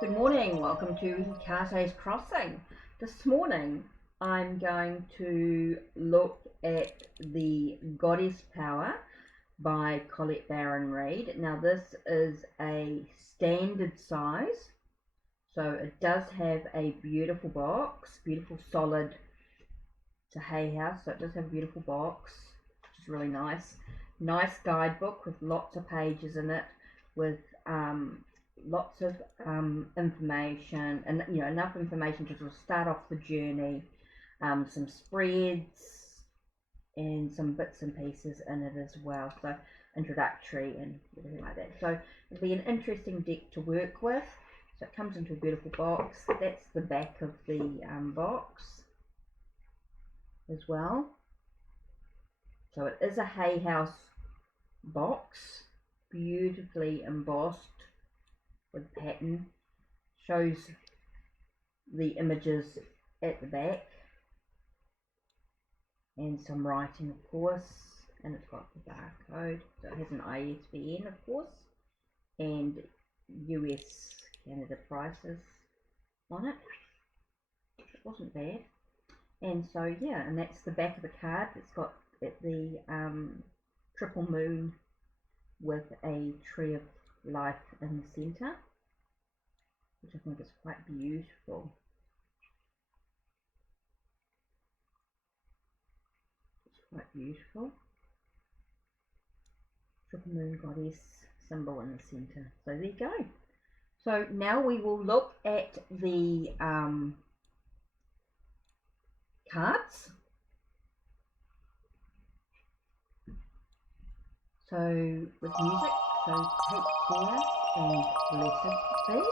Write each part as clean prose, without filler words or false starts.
Good morning, welcome to HeKate's Crossing. This morning I'm going to look at the Goddess Power by Colette and Reid. Now this is a standard size, so it does have a beautiful box, beautiful solid. It's a hay house, so it does have a beautiful box, which is really nice. Nice guidebook with lots of pages in it, with lots of information, and enough information to sort of start off the journey. Some spreads and some bits and pieces in it as well, so introductory and everything like that. So it'll be an interesting deck to work with. So it comes into a beautiful box. That's the back of the box as well. So it is a hay house box, beautifully embossed with pattern, shows the images at the back and some writing, of course, and it's got the barcode, so it has an ISBN, of course, and US Canada prices on it. It wasn't bad. And so yeah, and that's the back of the card. It's got the triple moon with a tree of life in the center, which I think is quite beautiful. It's quite beautiful. Triple moon goddess symbol in the center. So there you go. So now we will look at the cards. So with music, so take care and blessed be.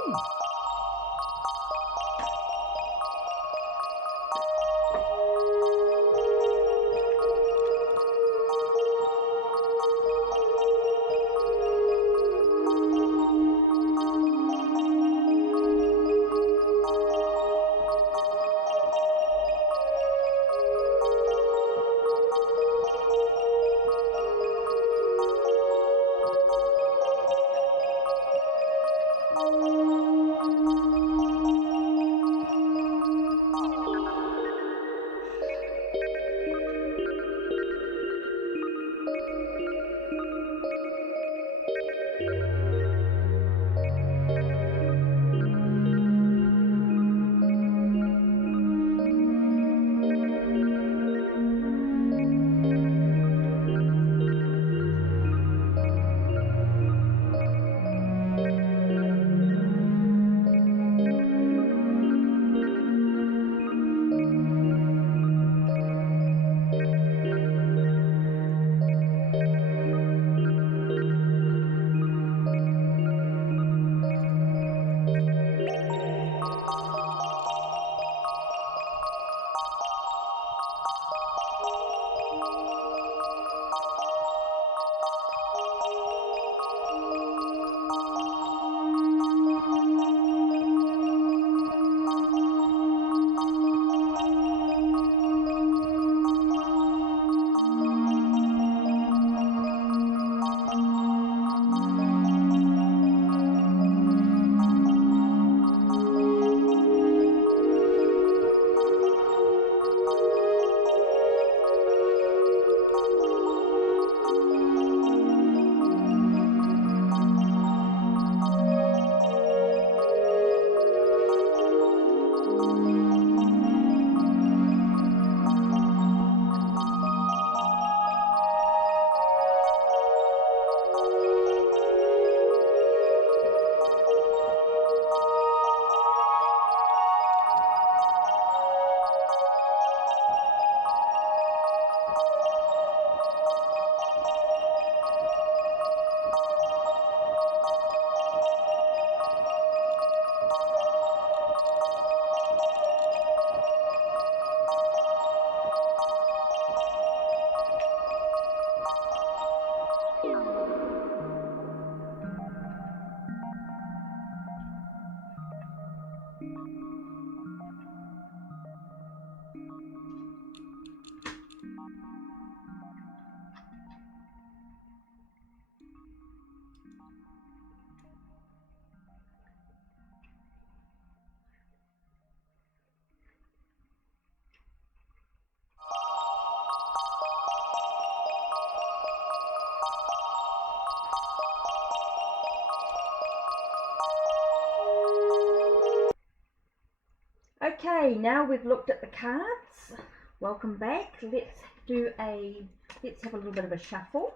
Okay, now we've looked at the cards. Welcome back. Let's have a little bit of a shuffle,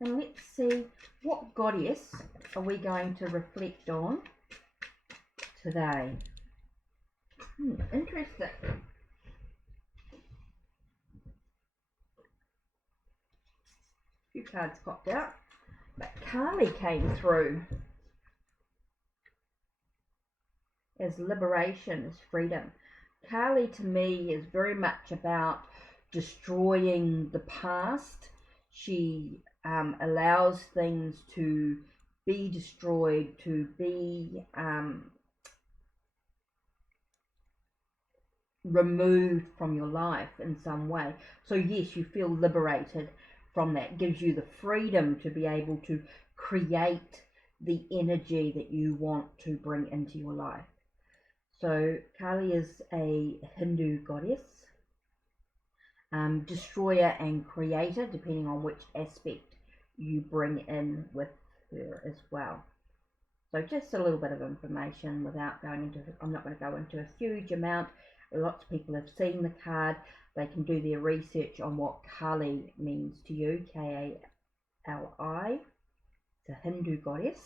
and let's see what goddess are we going to reflect on today. Interesting. A few cards popped out, but Kali came through as liberation, as freedom. Kali to me is very much about destroying the past. She allows things to be destroyed, to be removed from your life in some way. So yes, you feel liberated from that. It gives you the freedom to be able to create the energy that you want to bring into your life. So Kali is a Hindu goddess, destroyer and creator, depending on which aspect you bring in with her as well. So just a little bit of information without going into, I'm not going to go into a huge amount. Lots of people have seen the card. They can do their research on what Kali means to you, K-A-L-I. It's a Hindu goddess.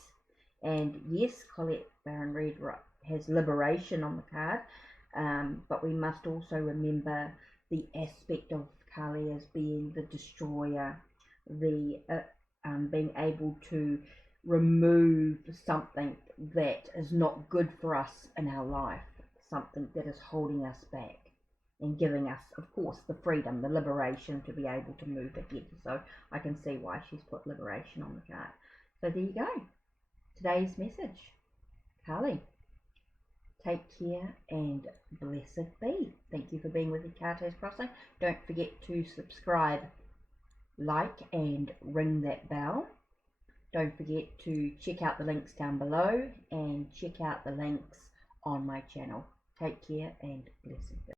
And yes, Colette Reid has liberation on the card, but we must also remember the aspect of Kali as being the destroyer, the being able to remove something that is not good for us in our life, something that is holding us back, and giving us, of course, the freedom, the liberation to be able to move ahead. So I can see why she's put liberation on the card. So there you go. Today's message, Kali. Take care and blessed be. Thank you for being with HeKate's Crossing. Don't forget to subscribe, like, and ring that bell. Don't forget to check out the links down below and check out the links on my channel. Take care and blessed be.